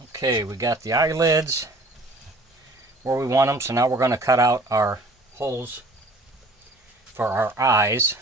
Okay, we got the eyelids where we want them, so now we're going to cut out our holes for our eyes.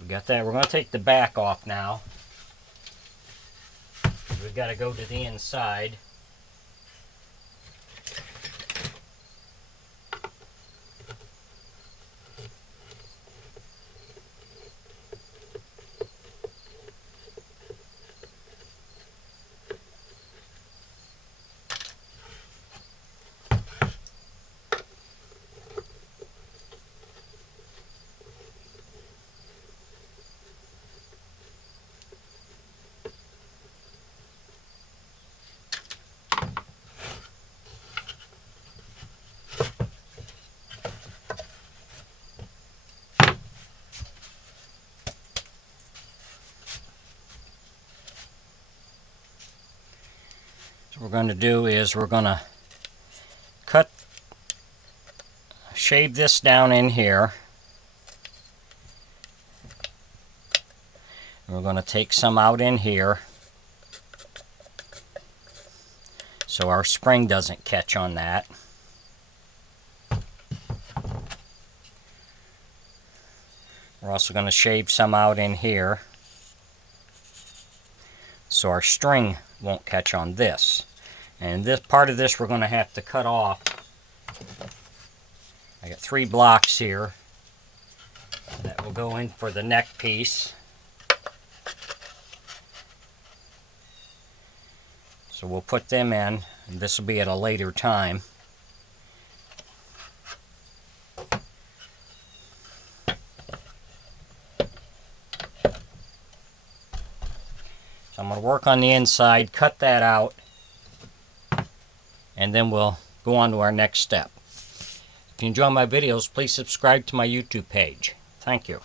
We got that. We're going to take the back off now. We've got to go to the inside. So what we're going to do is we're going to shave this down in here. And we're going to take some out in here so our spring doesn't catch on that. We're also going to shave some out in here so our string won't catch on this. And this part of this we're going to have to cut off. I got 3 blocks here that will go in for the neck piece. So we'll put them in, and this will be at a later time. So I'm going to work on the inside, cut that out, and then we'll go on to our next step. If you enjoy my videos, please subscribe to my YouTube page. Thank you.